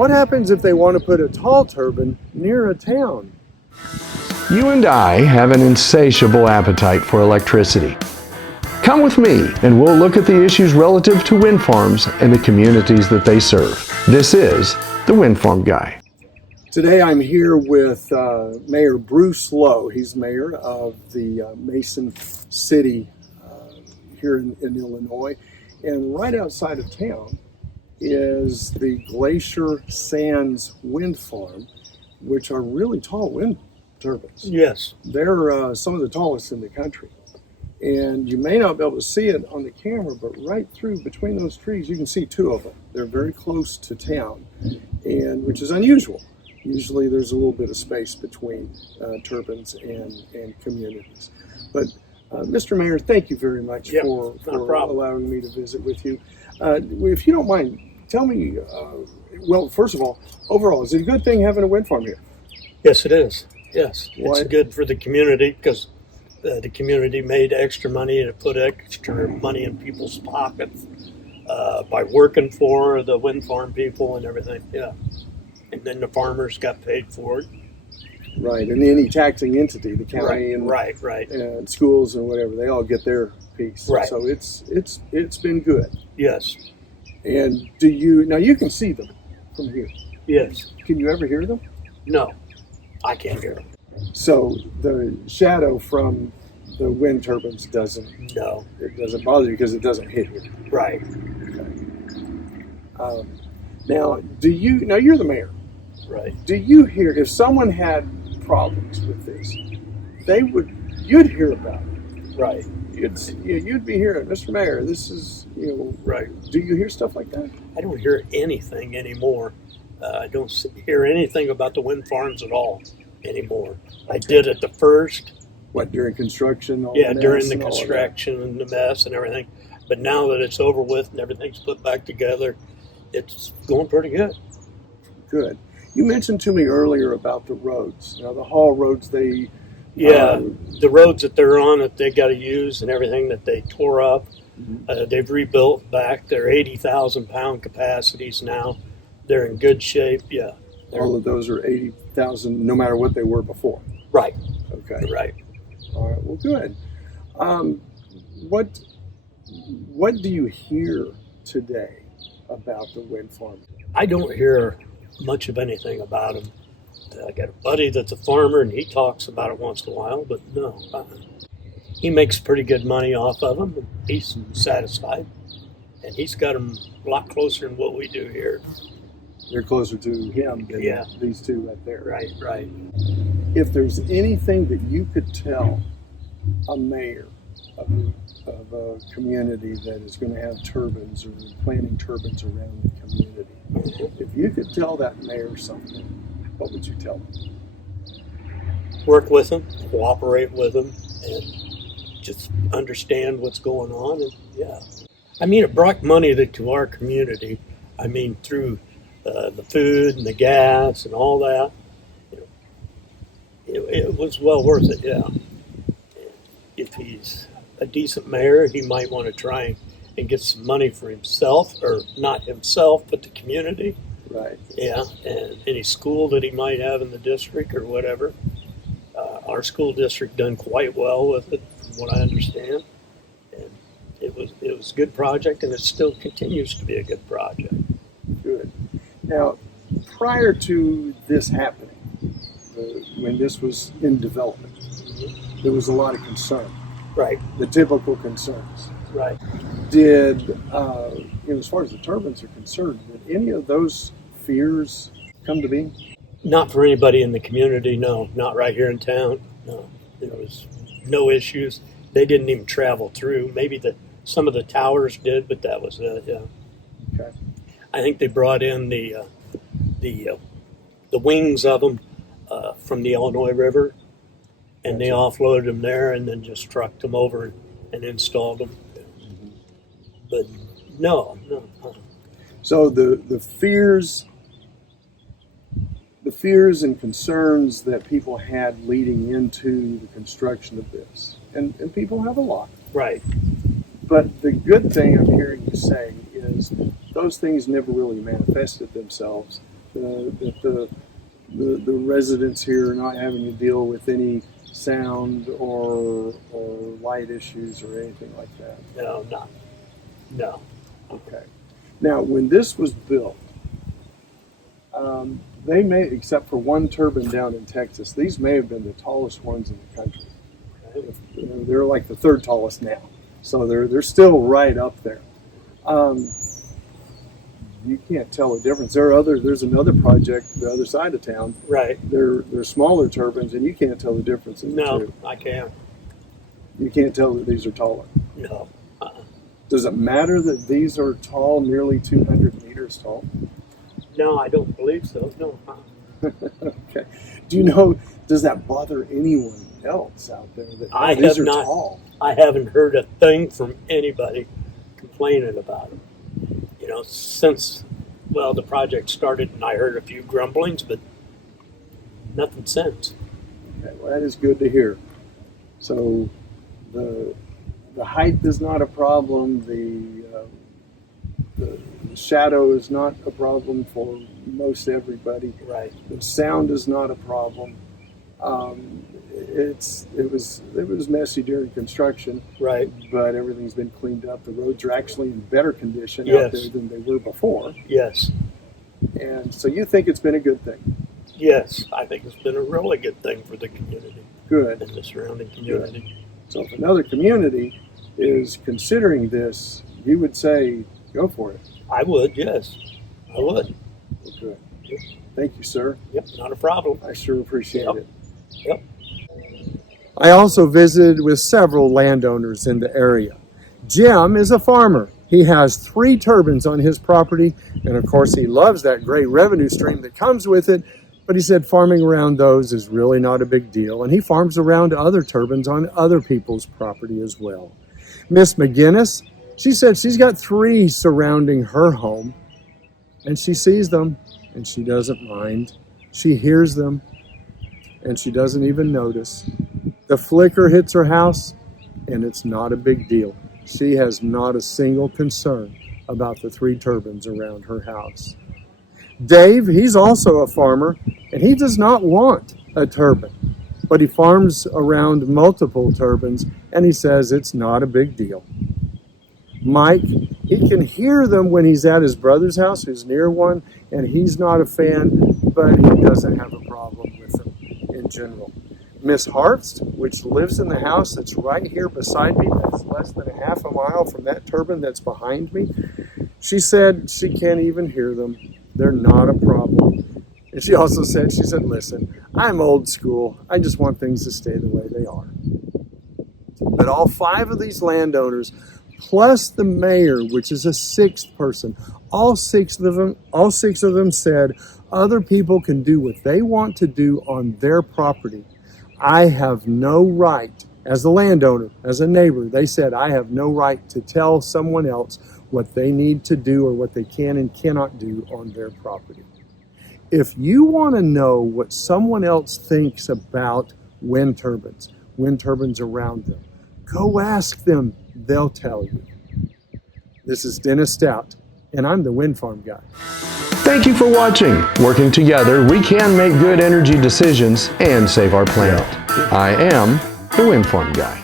What happens if they want to put a tall turbine near a town? You and I have an insatiable appetite for electricity. Come with me and we'll look at the issues relative to wind farms and the communities that they serve. This is the Windfarm Guy. Today I'm here with Mayor Bruce Lowe. He's mayor of the Mason City here in Illinois. And right outside of town is the Glacier Sands Wind Farm, which are really tall wind turbines. Yes. They're some of the tallest in the country. And you may not be able to see it on the camera, but right through between those trees, you can see two of them. They're very close to town, and which is unusual. Usually there's a little bit of space between turbines and communities. But Mr. Mayor, thank you very much for allowing me to visit with you. If you don't mind, tell me, well, first of all, overall, is it a good thing having a wind farm here? Yes, it is. Yes. Why? It's good for the community because the community made extra money to put extra money in people's pockets by working for the wind farm people and everything. Yeah. And then the farmers got paid for it. Right, and any taxing entity, the county and schools and whatever, they all get their piece. Right. So it's been good. Yes. And now you can see them from here. Yes. Can you ever hear them? No, I can't hear them. So the shadow from the wind turbines doesn't bother you because it doesn't hit you. Right. Okay. Now you're the mayor. Right. Do you hear, if someone had problems with this, you'd hear about it? Right. You'd be hearing, Mr. Mayor, this is, Right. Do you hear stuff like that? I don't hear anything anymore. I don't hear anything about the wind farms at all anymore. I did at the first. What, during construction? During the construction and the mess and everything. But now that it's over with and everything's put back together, it's going pretty good. Good. You mentioned to me earlier about the roads. Now, the haul roads, the roads that they're on that they got to use and everything that they tore up, they've rebuilt back. They're 80,000 pound capacities now. They're in good shape. Yeah. All of those are 80,000, no matter what they were before. Right. Okay. Right. All right. Well, good. What do you hear today about the wind farm? I don't hear much of anything about them. I got a buddy that's a farmer and he talks about it once in a while, but no. He makes pretty good money off of them. He's satisfied. And he's got them a lot closer than what we do here. They're closer to him than these two right there. Right. If there's anything that you could tell a mayor of a community that is going to have turbines or planting turbines around the community, if you could tell that mayor something, what would you tell them? Work with them, cooperate with them, and just understand what's going on. And I mean, it brought money to our community. I mean, through the food and the gas and all that. It was well worth it. Yeah. If he's a decent mayor, he might want to try and get some money for himself, or not himself, but the community. Right. Yeah, and any school that he might have in the district or whatever. Our school district done quite well with it, from what I understand. And it was a good project, and it still continues to be a good project. Good. Now, prior to this happening, when this was in development, there was a lot of concern. Right. The typical concerns. Right. Did, as far as the turbines are concerned, did any of those fears come to be? Not for anybody in the community, no. Not right here in town, no. There was no issues. They didn't even travel through. Maybe some of the towers did, but that was it, yeah. Okay. I think they brought in the wings of them from the Illinois River, and they offloaded them there and then just trucked them over and installed them. But no. So the fears and concerns that people had leading into the construction of this, and people have a lot. Right. But the good thing I'm hearing you say is those things never really manifested themselves the residents here are not having to deal with any sound or light issues or anything like that? No, not. No. Okay. Now, when this was built, they may, except for one turbine down in Texas, these may have been the tallest ones in the country. You know, they're like the third tallest now, so they're still right up there. You can't tell the difference. There's another project the other side of town. Right. They're smaller turbines, and you can't tell the difference in the No, two. I can't. You can't tell that these are taller. No. Does it matter that these are tall, nearly 200 meters tall? No, I don't believe so. No. Okay. Do you know? Does that bother anyone else out there that I these have are not. tall? I haven't heard a thing from anybody complaining about them. You know, since the project started, and I heard a few grumblings, but nothing since. Okay, well, that is good to hear. So the height is not a problem. The shadow is not a problem for most everybody. Right. The sound is not a problem. It was messy during construction, Right. but everything's been cleaned up. The roads are actually in better condition out Yes. there than they were before. Yes. And so you think it's been a good thing? Yes. I think it's been a really good thing for the community Good. and the surrounding community. So if another community is considering this, you would say, go for it. I would. Yes. I would. Good. Thank you, sir. Yep. Not a problem. I sure appreciate Yep. it. Yep. I also visited with several landowners in the area. Jim is a farmer. He has 3 turbines on his property, and of course he loves that great revenue stream that comes with it, but he said farming around those is really not a big deal, and he farms around other turbines on other people's property as well. Miss McGinnis, she said she's got 3 surrounding her home, and she sees them, and she doesn't mind. She hears them, and she doesn't even notice. The flicker hits her house, and it's not a big deal. She has not a single concern about the 3 turbines around her house. Dave, he's also a farmer, and he does not want a turbine, but he farms around multiple turbines, and he says it's not a big deal. Mike, he can hear them when he's at his brother's house, who's near one, and he's not a fan, but he doesn't have a problem with them in general. Miss Harbst, which lives in the house that's right here beside me, that's less than a half a mile from that turbine that's behind me, she said she can't even hear them. They're not a problem. And she also said, listen, I'm old school. I just want things to stay the way they are. But all 5 of these landowners, plus the mayor, which is a 6th person, all 6 of them said other people can do what they want to do on their property. I have no right, as a landowner, as a neighbor, they said, I have no right to tell someone else what they need to do or what they can and cannot do on their property. If you want to know what someone else thinks about wind turbines around them, go ask them. They'll tell you. This is Dennis Stout, and I'm the Windfarm Guy. Thank you for watching. Working together, we can make good energy decisions and save our planet. I am the Windfarm Guy.